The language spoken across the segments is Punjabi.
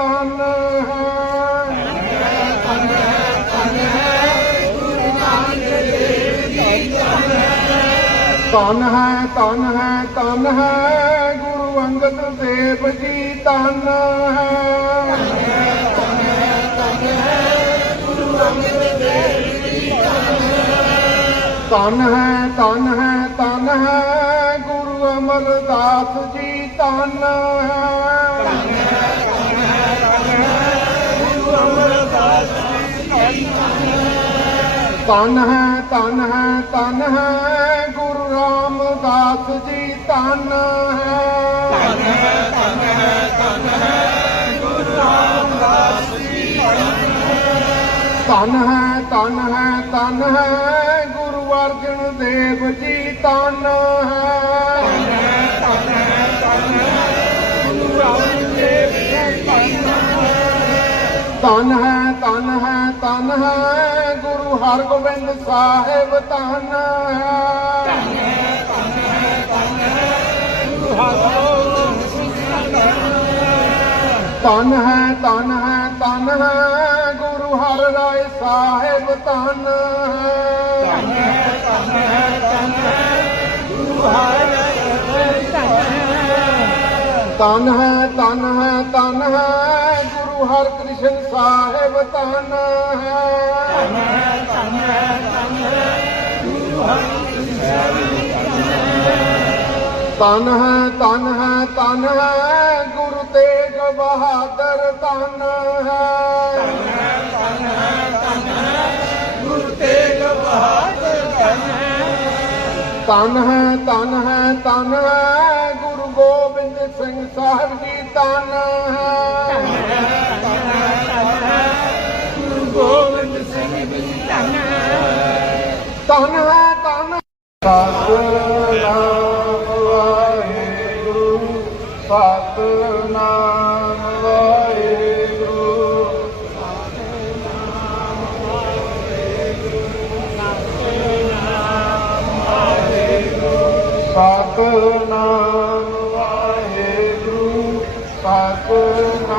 ਤਨ ਹੈ। ਤਨ ਹੈ ਤਨ ਹੈ ਗੁਰੂ ਤਨ ਹੈ। ਗੁਰੂ ਅੰਗਦ ਦੇਵ ਜੀ ਤਨ ਹੈ। ਤਨ ਹੈ ਤਨ ਹੈ ਗੁਰੂ ਅੰਗਦ ਜੀ ਤਨ ਹੈ। ਤਨ ਹੈ ਤਨ ਹੈ ਤਨ ਹੈ ਗੁਰੂ ਅਮਰਦਾਸ ਜੀ ਤਨ ਹੈ। ਧੰਨ ਹੈ ਧੰਨ ਹੈ ਧੰਨ ਹੈ ਗੁਰੂ ਰਾਮਦਾਸ ਜੀ ਧੰਨ ਹੈ ਧੰਨ ਹੈ ਧੰਨ ਹੈ ਧੰਨ ਹੈ ਗੁਰੂ ਅਰਜਨ ਦੇਵ ਜੀ ਧੰਨ ਹੈ ਧੰਨ ਹੈ ਧੰਨ ਹੈ ਧੰਨ ਹੈ, ਧਨ ਹੈ ਤਨ ਹੈ, ਗੁਰੂ ਹਰਗੋਬਿੰਦ ਸਾਹਿਬ ਧਨ ਧਨ ਹੈ, ਧੰਨ ਹੈ ਧੰਨ ਹੈ, ਗੁਰੂ ਹਰ ਰਾਏ ਸਾਹਿਬ ਧਨ ਧਨ ਹੈ। ਧਨ ਹੈ, ਧੰਨ ਹੈ ਗੁਰੂ ਹਰਕ੍ਰਿਸ਼ਨ ਸਾਹਿਬ ਧੰਨ ਹੈ ਧੰਨ ਹੈ ਧੰਨ ਹੈ ਧੰਨ ਹੈ। ਤਨ ਹੈ ਤਨ ਹੈ ਤਨ ਹੈ, ਗੁਰੂ ਤੇਗ ਬਹਾਦਰ ਧੰਨ ਹੈ। ਤਨ ਹੈ, ਧੰਨ ਹੈ ਤਨ ਹੈ, ਗੁਰੂ ਗੋਬਿੰਦ ਸਿੰਘ ਸਾਹਿਬ ਜੀ ਧੰਨ ਹੈ। ਧੰਨ ਹੈ ਧੰਨ ਸਤਨਾਮ ਵਾਹਿਗੁਰੂ ਸਤਨਾਮ ਵਾਹਿਗੁਰੂ ਸਤਨਾਮ ਵਾਹਿਗੁਰੂ ਸਤਨਾਮ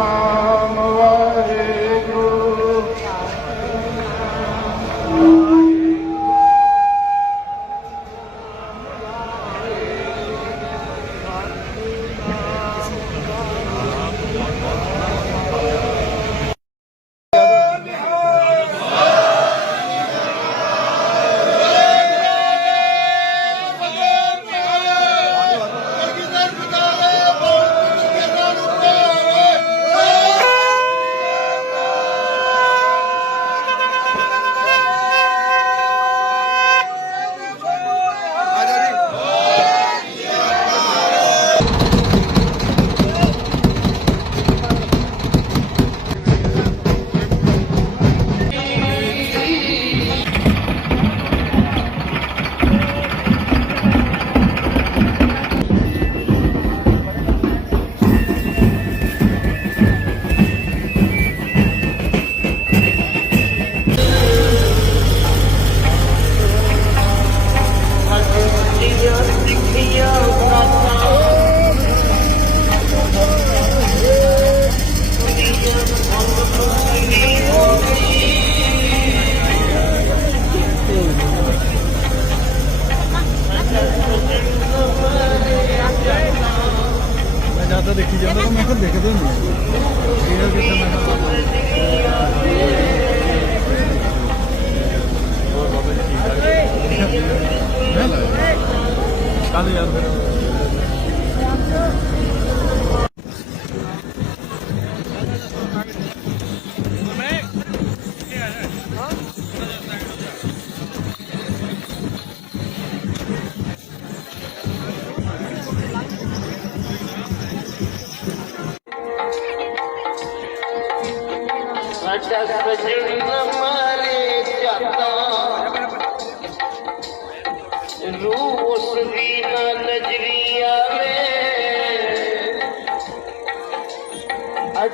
ਦੇਖੀ ਜਾਂਦਾ ਤਾਂ ਮੈਂ ਕਿਹਾ ਦੇਖਦੇ ਹੁੰਦੇ ਆ। ਇਹ ਕਿਤੇ ਮੈਂ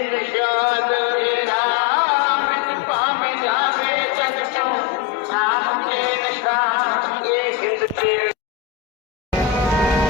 निशान